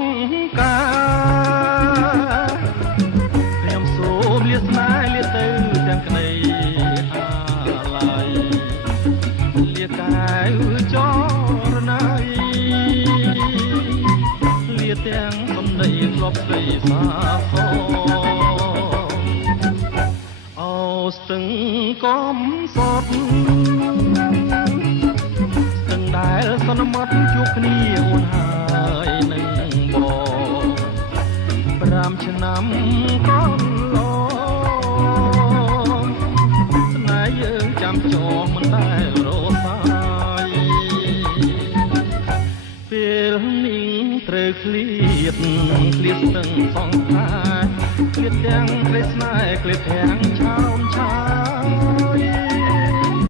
ង្ការខ្ញុំសូមលាស្នេហ៍លាទៅទាំងក្តីអាឡ័យលាកាយចរណៃលាទាំងសំដីធ្លាប់ស្ដីសាសអូស្ទឹងកំសត់ស្ទឹងដែលសន្មត់ជួបគ្នាអូនហើយនឹងបង5ឆ្នាំកន្លងស្នេហ៍យើងចាំចងមិនដែលរសាយពេលនេះត្រូវឃ្លាតស្ទឹងសងខាឃ្លាតទាំងក្លេស្នេហ៍ឃ្លាតទាំងឆោមឆា